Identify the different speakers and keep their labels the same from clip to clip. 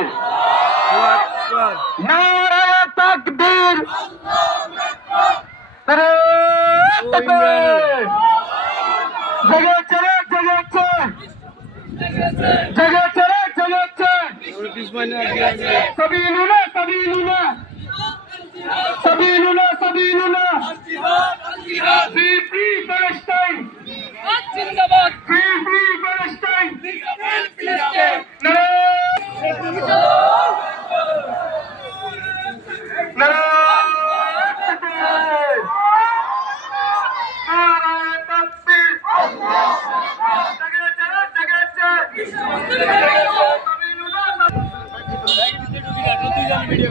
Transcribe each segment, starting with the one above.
Speaker 1: তাকবীর নারে তাকবীর নারে তাকবীর জেগেছে রে জেগেছে জেগেছে রে জেগেছে వీడియో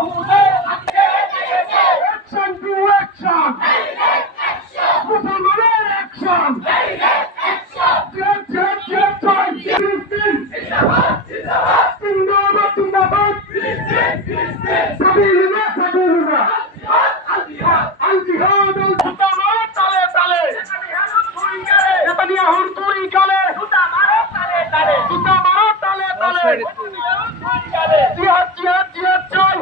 Speaker 1: আরেকবার অ্যাকশন টু অ্যাকশন মুসলমানের অ্যাকশন জয় জয় জয় জয় ফিলিস্তিন জিন্দাবাদ জিন্দাবাদ সাবিলুনা সাবিলুনা আল জিহাদ আল খুতামা তালে তালে নেতানিয়াহুর দুই গালে জুতা মারো তালে তালে জিহাদ জিহাদ জিহাদ জয়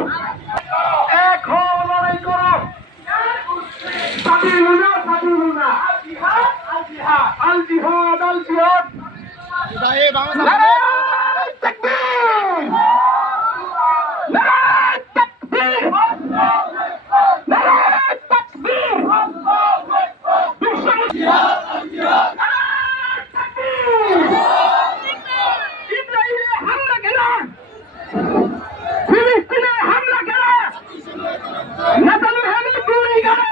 Speaker 1: এক হও লড়াই করো সাবিলুনা সাবিলুনা আল জিহাদ আল জিহাদ নারায় তাকবীর নারায় তাকবীর নারায় তাকবীর ইসরায়েলে হামলা কেন ফিলিস্তিনে হামলা কেন নেতানিয়াহু দুই গেলে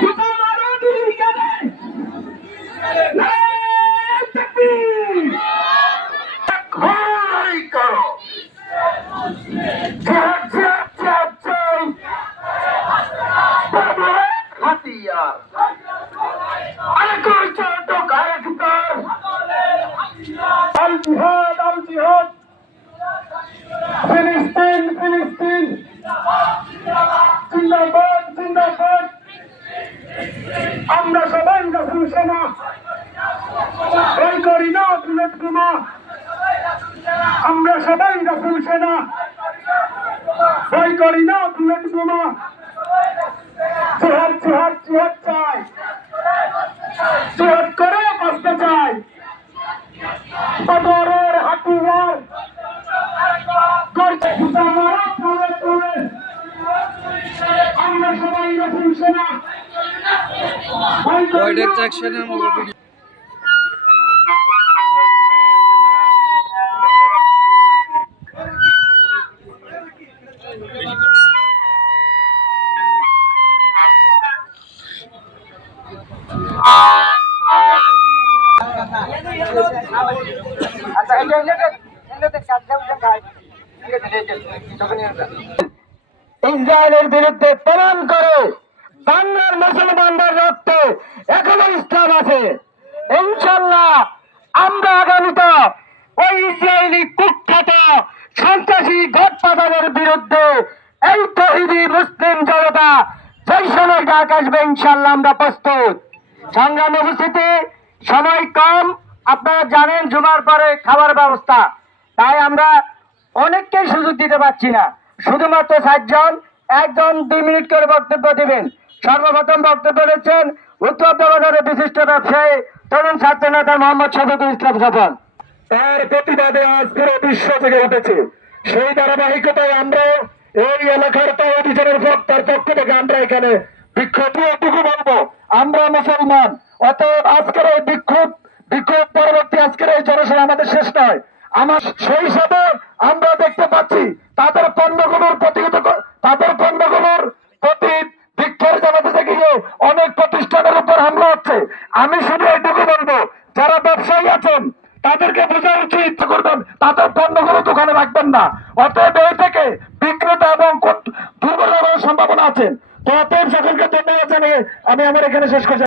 Speaker 1: জুতা মারো দুই গেলে নারায় তাকবীর ঘোড়াই করো। হাতিয়ার আরে করছ তো গায়ে ঢুকার আল জিহাদ আল জিহাদ ফিলিস্তিন ফিলিস্তিন। জিন্দাবাদ জিন্দাবাদ। আমরা সবাই রাসুল সেনা। ভয় করি না বুলেট বোমা আমরা সবাই রাসুল সেনা। ভয় করি না বুলেট বোমা। জিহাদ জিহাদ জিহাদ চাই। জিহাদ করে বাঁচতে চাই। বদরের হাতিয়ার করছে মারা আমরা সবাই রাসুল সেনা। ভয় করি না। ইসরায়েলের বিরুদ্ধে প্রমাণ করে বাংলার মুসলমানদের রক্তে এখনও ইসলাম আছে। ইনশাল্লাহ আমরা আগামীতে ওই ইসরায়েলি কুখ্যাত সন্ত্রাসী গডফাদারের
Speaker 2: তৌহিদি মুসলিম জনতা যেই সময় ডাক আসবে ইনশাল্লাহ আমরা প্রস্তুত। সংগ্রাম উপস্থিতি, সময় কম। আপনারা জানেন জুমার পরে খাবার ব্যবস্থা। তাই আমরা অনেককেই সুযোগ দিতে পারছি না। শুধুমাত্র ষাটজন একজন দুই মিনিট করে বক্তব্য দিবেন। সর্বপ্রথম বক্তব্য দিচ্ছেন উত্তর বাজারের বিশিষ্ট ব্যবসায়ী তরুণ ছাত্র নেতা মোহাম্মদ শফিকুল ইসলাম সফল। তার প্রতিবাদে আজ পুরো বিশ্ব থেকে উঠেছে। সেই ধারাবাহিকতায় আমরা এই এলাকার তৈরি জনের বক্তার পক্ষ থেকে আমরা এখানে বিক্ষোভ বলব। আমরা মুসলমান, অতএব আজকের এই বিক্ষোভ বিক্ষোভ পরবর্তী আজকের এই জনসভা আমাদের শেষ নয়। আমার সেই সাথে আমরা দেখতে পাচ্ছি, তাদের পণ্যগুলোর প্রতিহত তাদের পণ্যগুলোর প্রতি ভিক্ষার জানাতে গিয়ে অনেক প্রতিষ্ঠানের উপর হামলা হচ্ছে। আমি শুধু এইটুকু বলব, যারা ব্যবসায়ী আছেন, তাদেরকে বোঝা উচিত করবেন, তাদের পণ্যগুলো দোকানে রাখবেন না। অতএব এই থেকে বিক্রেতা এবং দুর্বল সম্ভাবনা আছে। তো অতএব সকলকে ধন্যবাদ আমি আমার এখানে শেষ করছি।